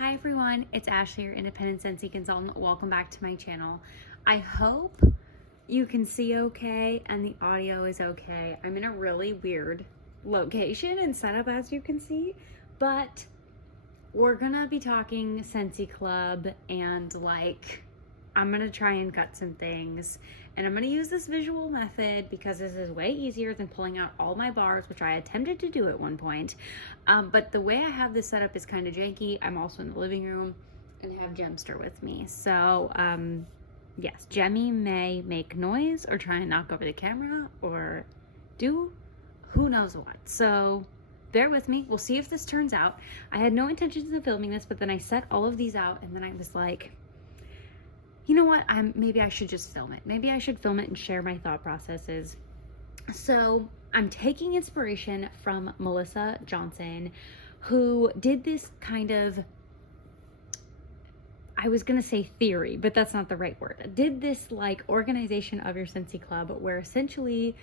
Hi everyone, it's Ashley, your independent Scentsy consultant. Welcome back to my channel. I hope you can see okay and the audio is okay. I'm in a really weird location and setup, as you can see, but we're gonna be talking Scentsy Club and I'm gonna try and cut some things, and I'm gonna use this visual method because this is way easier than pulling out all my bars, which I attempted to do at one point. But the way I have this set up is kind of janky. I'm also in the living room and have Gemster with me. So yes, Jemmy may make noise or try and knock over the camera or do who knows what. So bear with me. We'll see if this turns out. I had no intentions of filming this, but then I set all of these out and then I was like, you know what, maybe I should just film it. Maybe I should film it and share my thought processes. So I'm taking inspiration from Melissa Johnson, who did this kind of, I was gonna say theory, but that's not the right word. Did this organization of your Scentsy Club where essentially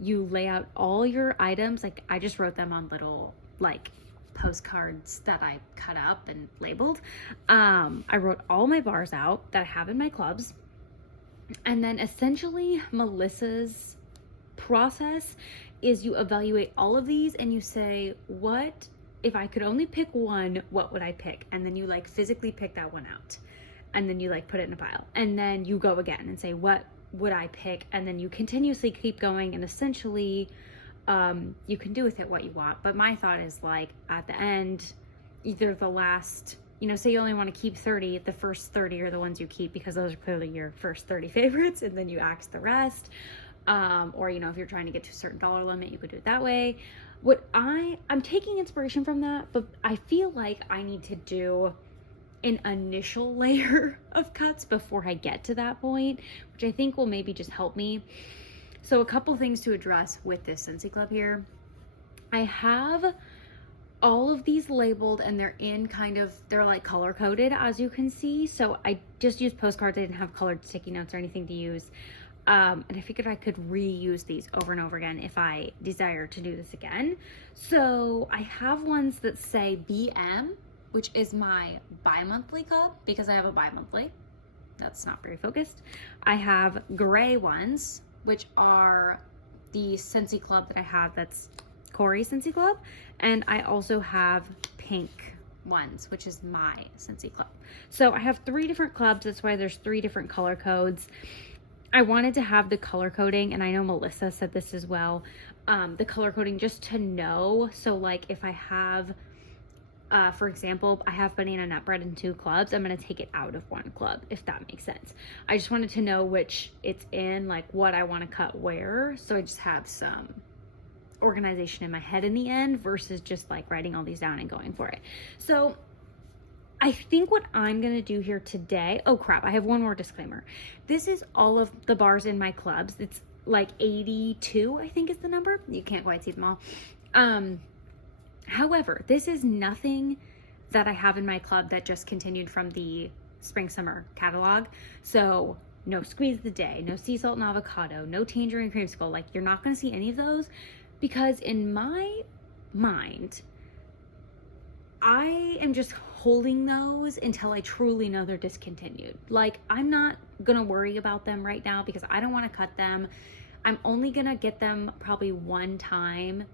you lay out all your items. I just wrote them on little postcards that I cut up and labeled. I wrote all my bars out that I have in my clubs, and then essentially Melissa's process is you evaluate all of these and you say, what if I could only pick one, what would I pick? And then you physically pick that one out, and then you put it in a pile, and then you go again and say, what would I pick? And then you continuously keep going, and essentially you can do with it what you want. But my thought is at the end, either the last, say you only want to keep 30, the first 30 are the ones you keep because those are clearly your first 30 favorites, and then you axe the rest. Or if you're trying to get to a certain dollar limit, you could do it that way. I'm taking inspiration from that, but I feel like I need to do an initial layer of cuts before I get to that point, which I think will maybe just help me. So a couple things to address with this Scentsy Club here. I have all of these labeled and they're in they're color coded, as you can see. So I just used postcards. I didn't have colored sticky notes or anything to use. And I figured I could reuse these over and over again if I desire to do this again. So I have ones that say BM, which is my bi-monthly club because I have a bi-monthly. That's not very focused. I have gray ones, which are the Scentsy Club that I have, that's Corey's Scentsy Club. And I also have pink ones, which is my Scentsy Club. So I have 3 different clubs. That's why there's 3 different color codes. I wanted to have the color coding, and I know Melissa said this as well, the color coding just to know. So if I have, for example, I have banana nut bread in 2 clubs, I'm going to take it out of 1 club, if that makes sense. I just wanted to know which it's in, what I want to cut where. So I just have some organization in my head in the end versus just writing all these down and going for it. So I think what I'm going to do here today, oh crap, I have one more disclaimer. This is all of the bars in my clubs. It's 82, I think is the number. You can't quite see them all. However, this is nothing that I have in my club that just continued from the spring summer catalog. So no squeeze the day, no sea salt and avocado, no tangerine creamsicle. You're not going to see any of those because in my mind, I am just holding those until I truly know they're discontinued. I'm not gonna worry about them right now because I don't want to cut them. I'm only gonna get them probably one time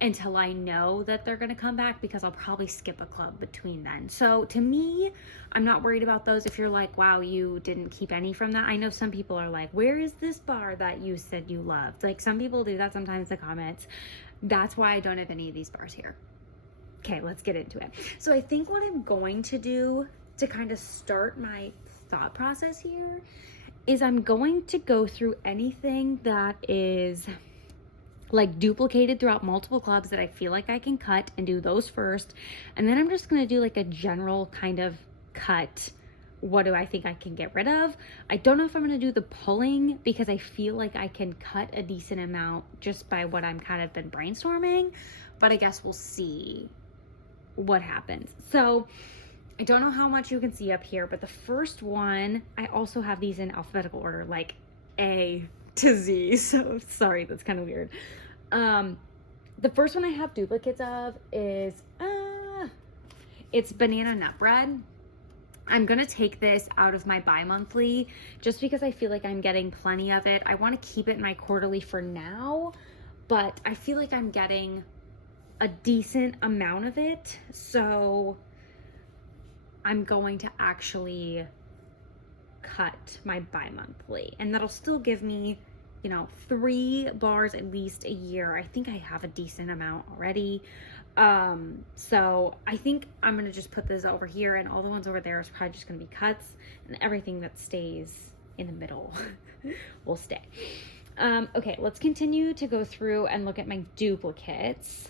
until I know that they're gonna come back, because I'll probably skip a club between then. So to me, I'm not worried about those. If you're wow, you didn't keep any from that. I know some people are where is this bar that you said you loved? Some people do that sometimes in the comments. That's why I don't have any of these bars here. Okay, let's get into it. So I think what I'm going to do to kind of start my thought process here is I'm going to go through anything that is duplicated throughout multiple clubs that I feel like I can cut and do those first. And then I'm just going to do a general kind of cut. What do I think I can get rid of? I don't know if I'm going to do the pulling because I feel like I can cut a decent amount just by what I'm kind of been brainstorming, but I guess we'll see what happens. So I don't know how much you can see up here, but the first one, I also have these in alphabetical order, A to Z. So sorry, that's kind of weird. The first one I have duplicates of is it's banana nut bread. I'm going to take this out of my bi-monthly just because I feel like I'm getting plenty of it. I want to keep it in my quarterly for now, but I feel like I'm getting a decent amount of it. So I'm going to actually cut my bi-monthly, and that'll still give me, 3 bars at least a year. I think I have a decent amount already. So I think I'm going to just put this over here, and all the ones over there is probably just going to be cuts, and everything that stays in the middle will stay. Okay, let's continue to go through and look at my duplicates.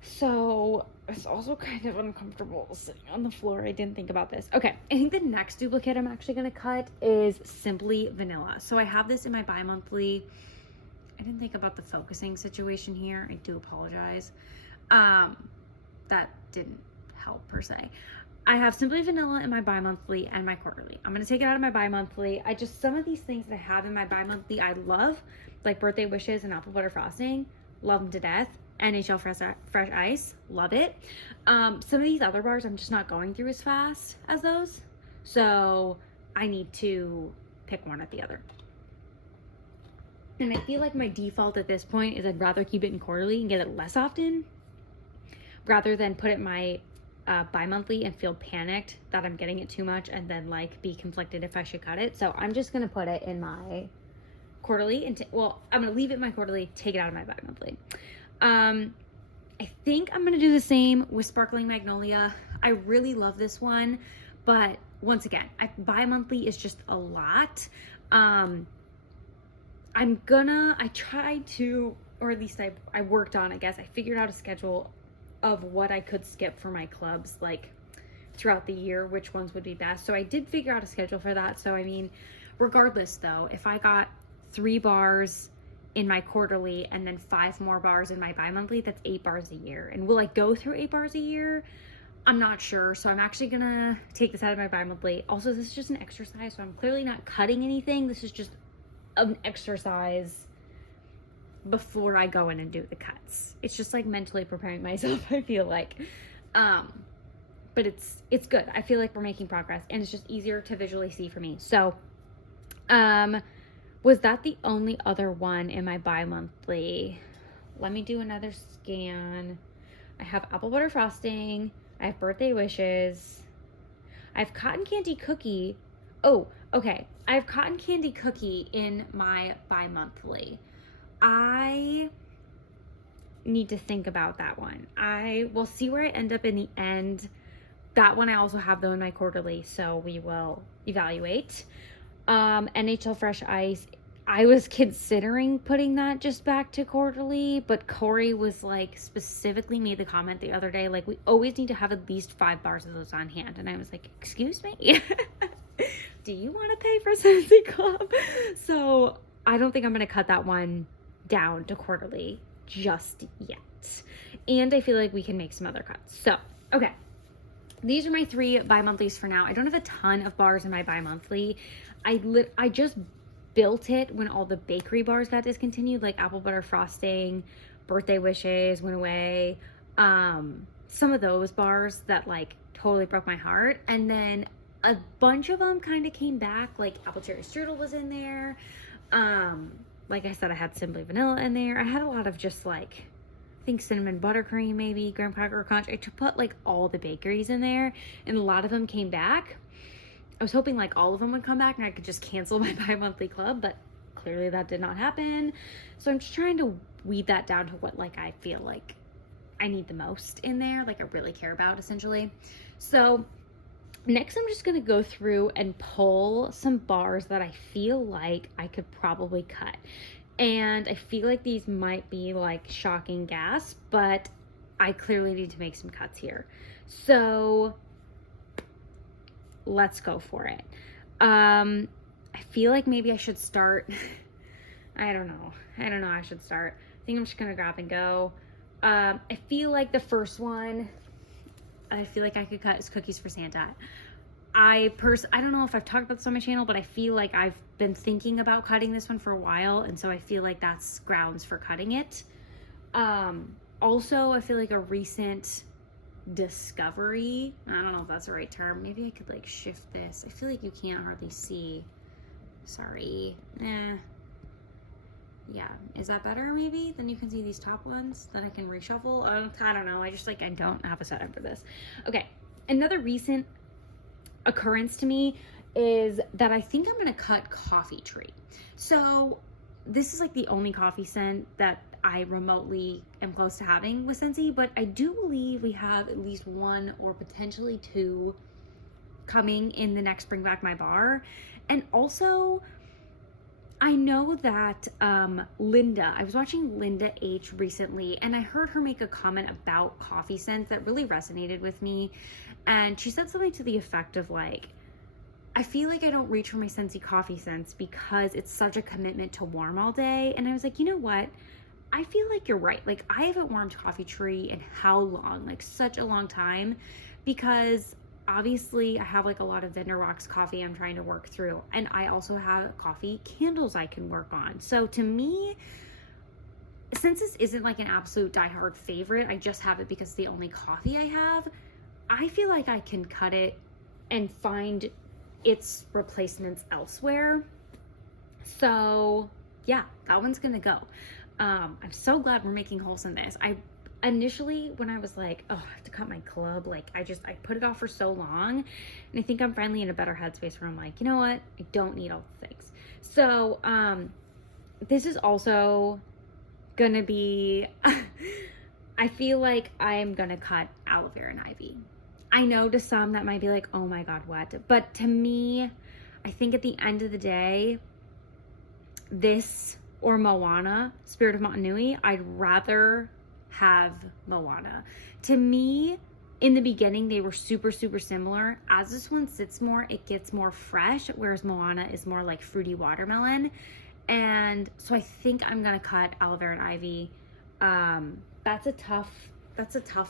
So it's also kind of uncomfortable sitting on the floor. I didn't think about this. Okay, I think the next duplicate I'm actually going to cut is Simply Vanilla. So I have this in my bi-monthly. I didn't think about the focusing situation here. I do apologize. That didn't help per se. I have Simply Vanilla in my bi-monthly and my quarterly. I'm going to take it out of my bi-monthly. Some of these things that I have in my bi-monthly I love, like Birthday Wishes and Apple Butter Frosting. Love them to death. NHL Fresh Ice, love it. Some of these other bars I'm just not going through as fast as those, so I need to pick one or the other. And I feel like my default at this point is I'd rather keep it in quarterly and get it less often, rather than put it in my bi-monthly and feel panicked that I'm getting it too much and then like be conflicted if I should cut it. So I'm just gonna put it in my quarterly and I'm gonna leave it in my quarterly, take it out of my bi-monthly. I think I'm gonna do the same with Sparkling Magnolia. I really love this one, but once again, bi-monthly is just a lot. I tried to, or at least I worked on, I guess, I figured out a schedule of what I could skip for my clubs, like throughout the year, which ones would be best. So I did figure out a schedule for that. So I mean, regardless though, if I got 3 bars in my quarterly and then 5 more bars in my bi-monthly, that's 8 bars a year. And will I go through 8 bars a year? I'm not sure. So I'm actually gonna take this out of my bi-monthly. Also, this is just an exercise, so I'm clearly not cutting anything. This is just an exercise before I go in and do the cuts. It's just like mentally preparing myself, I feel like. But it's good. I feel like we're making progress, and it's just easier to visually see for me. So was that the only other one in my bi-monthly? Let me do another scan. I have Apple Butter Frosting. I have Birthday Wishes. I have Cotton Candy Cookie. Oh, okay. I have Cotton Candy Cookie in my bi-monthly. I need to think about that one. I will see where I end up in the end. That one I also have though in my quarterly, so we will evaluate. NHL Fresh Ice, I was considering putting that just back to quarterly, but Corey was like, specifically made the comment the other day, like, we always need to have at least 5 bars of those on hand. And I was like, excuse me? Do you want to pay for Scentsy Club? So I don't think I'm going to cut that one down to quarterly just yet. And I feel like we can make some other cuts. So, okay. These are my 3 bi-monthlies for now. I don't have a ton of bars in my bi-monthly. I just built it when all the bakery bars got discontinued, like Apple Butter Frosting, Birthday Wishes went away. Some of those bars that like totally broke my heart. And then a bunch of them kind of came back, like Apple Cherry Strudel was in there. Like I said, I had Simply Vanilla in there. I had a lot of just like, I think Cinnamon Buttercream, maybe Graham Cracker Crunch. I put like all the bakeries in there, and a lot of them came back. I was hoping like all of them would come back and I could just cancel my bi-monthly club, but clearly that did not happen. So I'm just trying to weed that down to what like I feel like I need the most in there, like I really care about essentially. So next I'm just gonna go through and pull some bars that I feel like I could probably cut. And I feel like these might be like shocking gas, but I clearly need to make some cuts here. So let's go for it. I feel like maybe I should start. I don't know how I should start. I think I'm just gonna grab and go. I feel like the first one I feel like I could cut is Cookies for Santa. I don't know if I've talked about this on my channel, but I feel like I've been thinking about cutting this one for a while, and so I feel like that's grounds for cutting it. Also, I feel like a recent discovery. I don't know if that's the right term. Maybe I could like shift this. I feel like you can't hardly see. Sorry. Yeah, is that better maybe? Then you can see these top ones. Then I can reshuffle. I don't know. I don't have a setup for this. Okay, another recent occurrence to me is that I think I'm gonna cut Coffee Tree. So this is like the only coffee scent that I remotely am close to having with Scentsy, but I do believe we have at least one or potentially two coming in the next Bring Back My Bar. And also, I know that Linda, I was watching Linda H recently, and I heard her make a comment about coffee scents that really resonated with me. And she said something to the effect of like, I feel like I don't reach for my Scentsy coffee scents because it's such a commitment to warm all day. And I was like, you know what? I feel like you're right. Like, I haven't warmed Coffee Tree in how long? Like, such a long time, because obviously I have like a lot of vendor wax coffee I'm trying to work through, and I also have coffee candles I can work on. So to me, since this isn't like an absolute diehard favorite, I just have it because it's the only coffee I have, I feel like I can cut it and find its replacements elsewhere. So yeah, that one's gonna go. I'm so glad we're making wholesome this. I initially, when I was like, oh, I have to cut my club, like I put it off for so long, and I think I'm finally in a better headspace where I'm like, you know what, I don't need all the things. So this is also gonna be I feel like I'm gonna cut aloe vera and ivy. I know to some that might be like, oh my god, what? But to me, I think at the end of the day, this or Moana, Spirit of Motunui, I'd rather have Moana. To me, in the beginning, they were super, super similar. As this one sits more, it gets more fresh, whereas Moana is more like fruity watermelon. And so I think I'm gonna cut aloe vera and ivy. That's a tough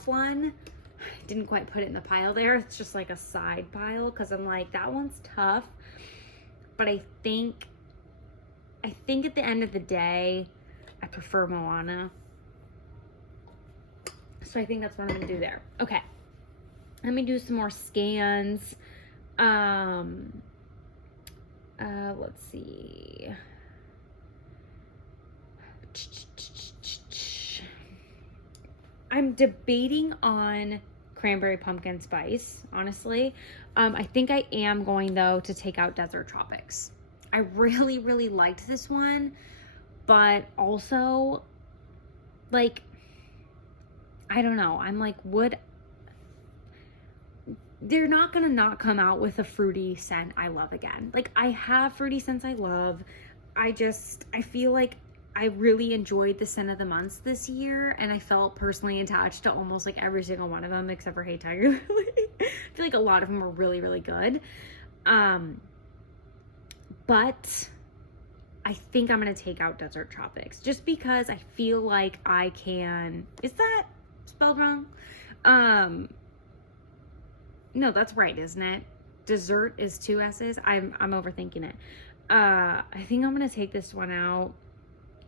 one. I didn't quite put it in the pile there. It's just like a side pile because I'm like, that one's tough. But I think at the end of the day, I prefer Moana. So I think that's what I'm gonna do there. Okay, let me do some more scans. Let's see. I'm debating on cranberry pumpkin spice, honestly. I think I am going though to take out Desert Tropics. I really, really liked this one, but also, like, I don't know. I'm like, they're not gonna not come out with a fruity scent I love again. Like, I have fruity scents I love. I feel like I really enjoyed the scent of the months this year, and I felt personally attached to almost like every single one of them except for Hey Tiger Lily. I feel like a lot of them were really, really good. But I think I'm gonna take out Desert Tropics just because I feel like I can. Is that spelled wrong? No, that's right, isn't it? Dessert is 2 S's. I'm overthinking it. I think I'm gonna take this one out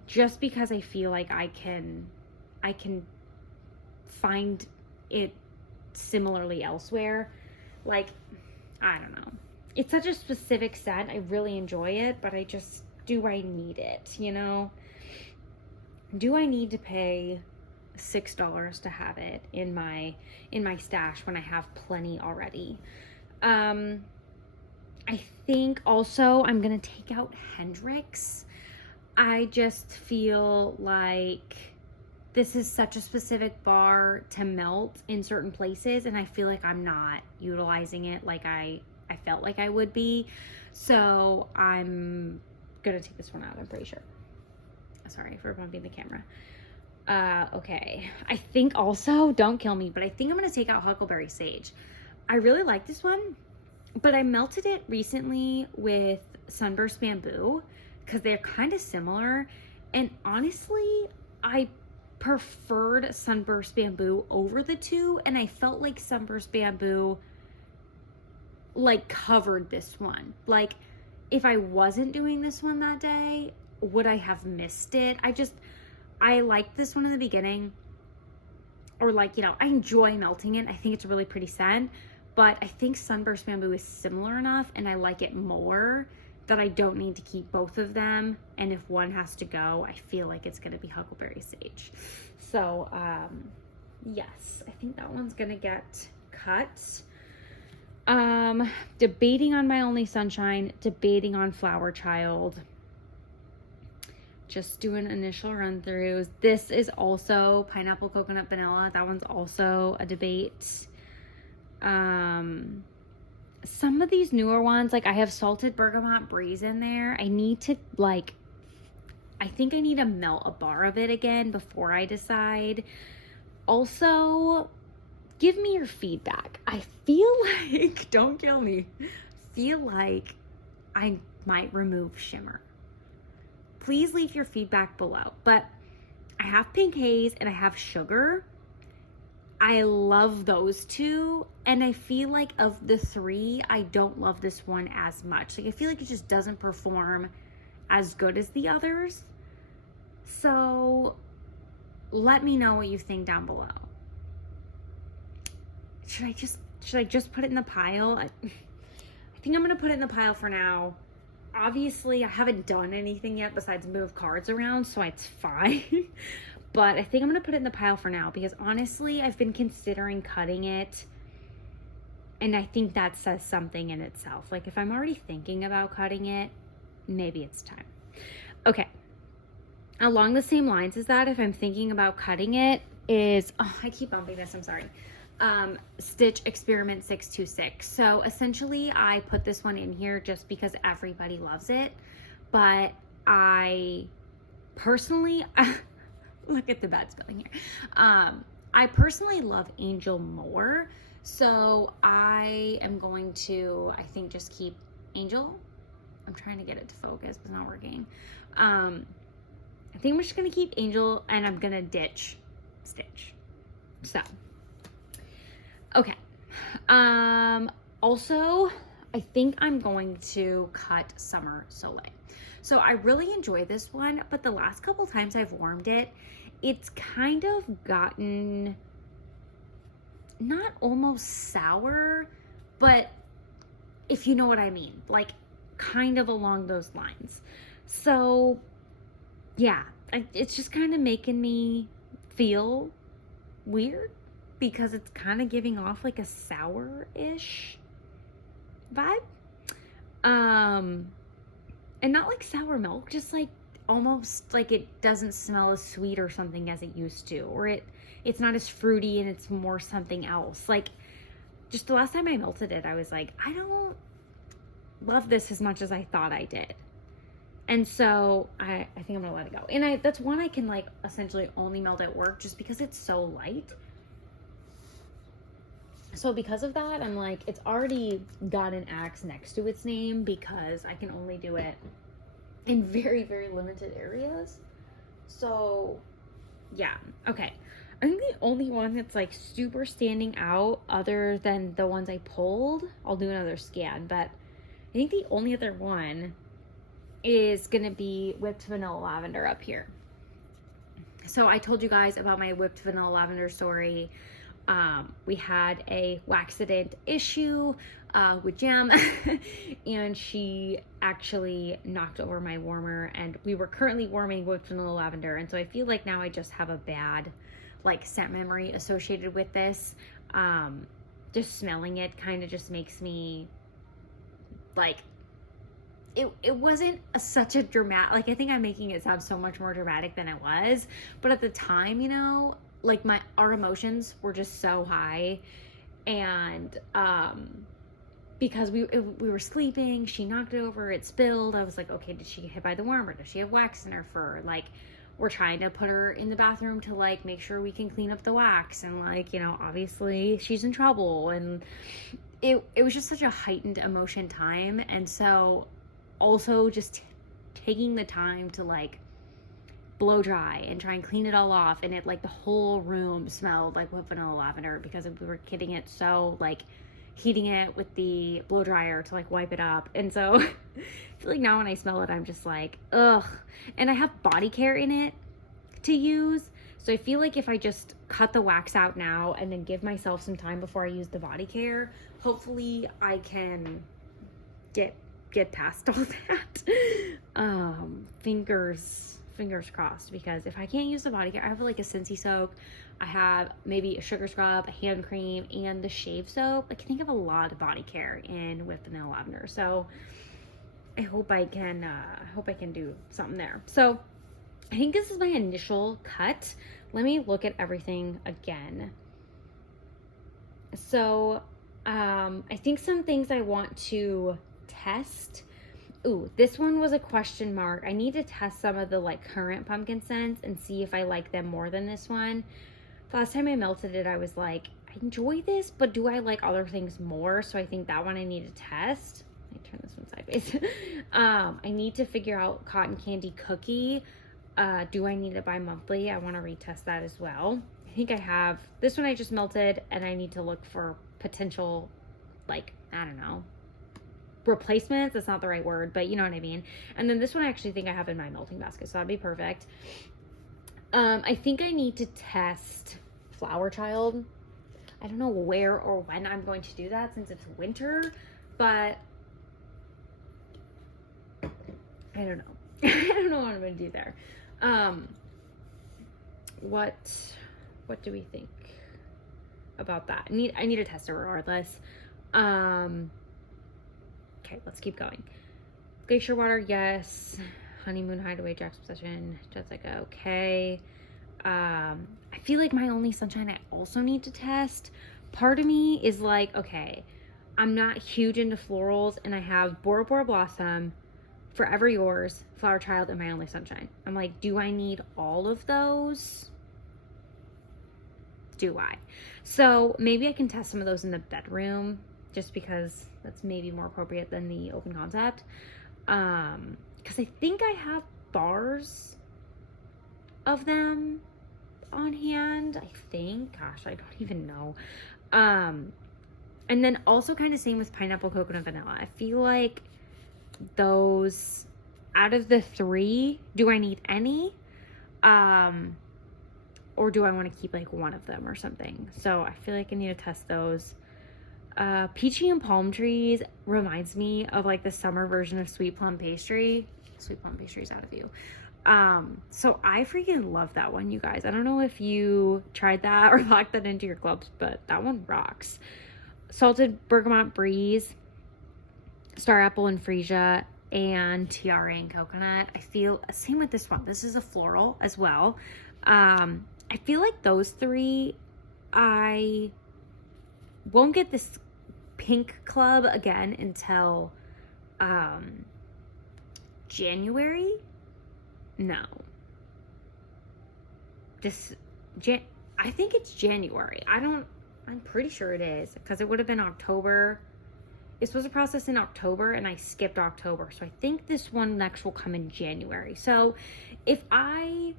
just because I feel like I can find it similarly elsewhere. Like, I don't know. It's such a specific scent. I really enjoy it, but do I need it, you know? Do I need to pay $6 to have it in my stash when I have plenty already? I think also I'm gonna take out Hendrix. I just feel like this is such a specific bar to melt in certain places, and I feel like I'm not utilizing it like I felt like I would be. So I'm gonna take this one out, I'm pretty sure. Sorry for bumping the camera. Okay, I think also, don't kill me, but I think I'm gonna take out Huckleberry Sage. I really like this one, but I melted it recently with Sunburst Bamboo because they're kind of similar, and honestly, I preferred Sunburst Bamboo over the two, and I felt like Sunburst Bamboo like covered this one. Like, if I wasn't doing this one that day, would I have missed it? I liked this one in the beginning. or like, you know, I enjoy melting it. I think it's a really pretty scent, but I think Sunburst Bamboo is similar enough and I like it more that I don't need to keep both of them. And if one has to go, I feel like it's going to be Huckleberry Sage. So, yes, I think that one's going to get cut. Debating on My Only Sunshine, debating on Flower Child. Just doing initial run throughs. This is also pineapple, coconut, vanilla. That one's also a debate. Some of these newer ones, like I have salted bergamot breeze in there. I need to like, I think I need to melt a bar of it again before I decide. Also, give me your feedback. I feel like, don't kill me, feel like I might remove shimmer. Please leave your feedback below. But I have Pink Haze and I have Sugar. I love those two. And I feel like of the three, I don't love this one as much. Like I feel like it just doesn't perform as good as the others. So let me know what you think down below. Should I just put it in the pile? I think I'm gonna put it in the pile for now. Obviously, I haven't done anything yet besides move cards around, so it's fine. But I think I'm gonna put it in the pile for now because honestly, I've been considering cutting it. And I think that says something in itself. Like if I'm already thinking about cutting it, maybe it's time. Okay. Along the same lines as that, if I'm thinking about cutting it, is, oh, I keep bumping this, I'm sorry. Stitch Experiment 626. So essentially I put this one in here just because everybody loves it, but I personally, look at the bad spelling here. I personally love Angel more. So I am going to, I think, just keep Angel. I'm trying to get it to focus, but it's not working. I think I'm just going to keep Angel and I'm going to ditch Stitch. So, okay. Also, I think I'm going to cut Summer Soleil. So I really enjoy this one, but the last couple times I've warmed it, it's kind of gotten not almost sour, but if you know what I mean, like kind of along those lines. So yeah, it's just kind of making me feel weird because it's kind of giving off like a sour-ish vibe. And not like sour milk, just like almost like it doesn't smell as sweet or something as it used to, or it's not as fruity and it's more something else. Like just the last time I melted it, I was like, I don't love this as much as I thought I did. And so I think I'm gonna let it go. And that's one I can like essentially only melt at work just because it's so light. So because of that, I'm like, it's already got an X next to its name because I can only do it in very, very limited areas. So yeah, okay. I think the only one that's like super standing out other than the ones I pulled, I'll do another scan, but I think the only other one is gonna be Whipped Vanilla Lavender up here. So I told you guys about my Whipped Vanilla Lavender story. We had a waxident issue with Jam and she actually knocked over my warmer, and we were currently warming Whipped Vanilla Lavender, and so I feel like now I just have a bad like scent memory associated with this. Just smelling it kind of just makes me like, it wasn't such a dramatic, like I think I'm making it sound so much more dramatic than it was, but at the time, you know, like our emotions were just so high, and because we were sleeping, she knocked it over, it spilled. I was like, okay, did she get hit by the worm, or does she have wax in her fur? Like, we're trying to put her in the bathroom to like make sure we can clean up the wax, and like, you know, obviously she's in trouble, and it was just such a heightened emotion time. And so also just taking the time to like blow dry and try and clean it all off, and it like the whole room smelled like Whipped Vanilla Lavender because we were getting it so like heating it with the blow dryer to like wipe it up. And so I feel like now when I smell it, I'm just like, ugh. And I have body care in it to use, So I feel like if I just cut the wax out now and then give myself some time before I use the body care, hopefully I can get past all that. Fingers crossed, because if I can't use the body care, I have like a Scentsy soap, I have maybe a sugar scrub, a hand cream, and the shave soap. I can think of a lot of body care in with vanilla lavender. So I hope I can do something there. So I think this is my initial cut. Let me look at everything again. So I think some things I want to test. Ooh, this one was a question mark. I need to test some of the like current pumpkin scents and see if I like them more than this one. The last time I melted it, I was like, I enjoy this, but do I like other things more? So I think that one I need to test. Let me turn this one sideways. I need to figure out cotton candy cookie. Do I need it bi-monthly? I want to retest that as well. I think I have this one I just melted, and I need to look for potential, like, I don't know, replacements. That's not the right word, but you know what I mean. And then this one I actually think I have in my melting basket, so that'd be perfect. I think I need to test Flower Child. I don't know where or when I'm going to do that since it's winter, but I don't know. I don't know what I'm going to do there. What do we think about that? I need to test it regardless. Okay, let's keep going. Glacier Water, yes. Honeymoon Hideaway, Jack's Obsession, Jessica, okay. I feel like My Only Sunshine I also need to test. Part of me is like, okay, I'm not huge into florals, and I have Bora Bora Blossom, Forever Yours, Flower Child, and My Only Sunshine. I'm like, do I need all of those? Do I? So maybe I can test some of those in the bedroom, just because that's maybe more appropriate than the open concept. Because I think I have bars of them on hand. I think, gosh, I don't even know. And then also kind of same with Pineapple, Coconut, Vanilla. I feel like those, out of the three, do I need any? Or do I want to keep like one of them or something? So I feel like I need to test those. Peachy and Palm Trees reminds me of like the summer version of Sweet Plum Pastry. Sweet Plum Pastry's out of you. So I freaking love that one, you guys. I don't know if you tried that or locked that into your clubs, but that one rocks. Salted Bergamot Breeze, Star Apple and Freesia, and Tiara and Coconut. I feel same with this one. This is a floral as well. I feel like those three, I won't get this pink club again until January. No, I think it's January. I'm pretty sure it is, because it would have been October. It's supposed to process in October, and I skipped October, so I think this one next will come in January. So if I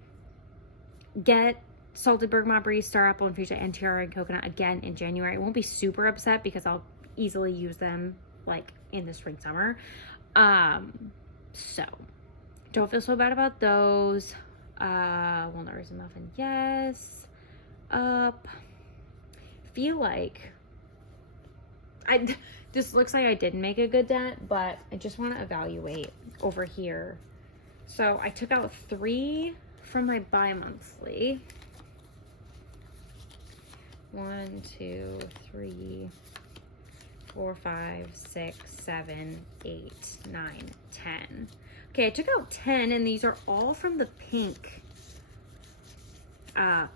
get Salted Bergamot Breeze, Star Apple and Freesia, and Tiara and Coconut again in January, I won't be super upset, because I'll easily use them like in the spring, summer. So don't feel so bad about those. Walnut Raisin Muffin, yes. Feel like this looks like I didn't make a good dent, but I just want to evaluate over here. So I took out 3 from my bi-monthly. 1, 2, 3, 4, 5, 6, 7, 8, 9, 10. Okay, I took out 10, and these are all from the pink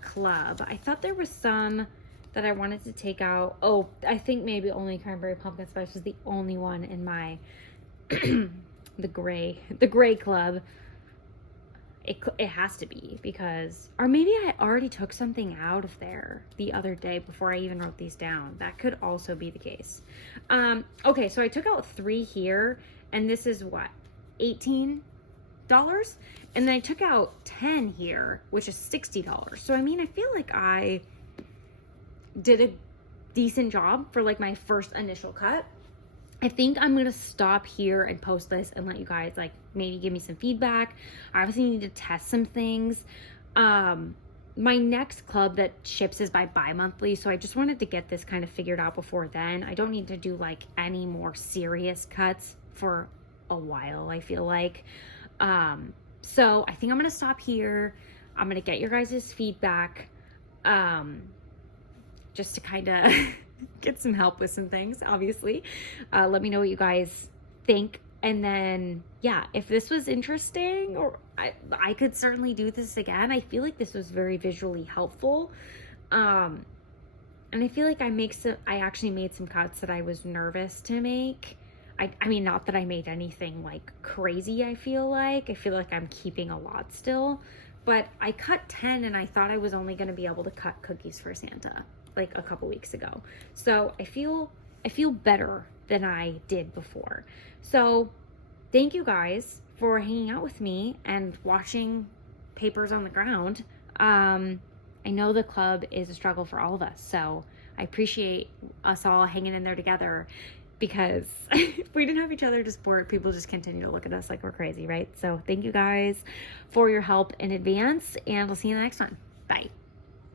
club. I thought there was some that I wanted to take out. Oh, I think maybe only Cranberry Pumpkin Spice was the only one in my the gray club. It has to be, because, or maybe I already took something out of there the other day before I even wrote these down. That could also be the case. Okay, so I took out 3 here, and this is what, $18? And then I took out 10 here, which is $60. So I mean, I feel like I did a decent job for like my first initial cut. I think I'm gonna stop here and post this and let you guys like maybe give me some feedback. I obviously need to test some things. my next club that ships is by bi-monthly, so I just wanted to get this kind of figured out before then. I don't need to do like any more serious cuts for a while, I feel like. So I think I'm gonna stop here. I'm gonna get your guys' feedback, just to kind of get some help with some things, obviously. Let me know what you guys think. And then, yeah, if this was interesting, or I could certainly do this again. I feel like this was very visually helpful. And I feel like I actually made some cuts that I was nervous to make. I mean, not that I made anything like crazy, I feel like I'm keeping a lot still, but I cut 10 and I thought I was only going to be able to cut cookies for Santa like a couple weeks ago. So I feel better than I did before. So thank you guys for hanging out with me and watching Papers on the Ground. I know the club is a struggle for all of us, so I appreciate us all hanging in there together, because if we didn't have each other to support, people just continue to look at us like we're crazy, right? So thank you guys for your help in advance, and we'll see you in the next one. Bye.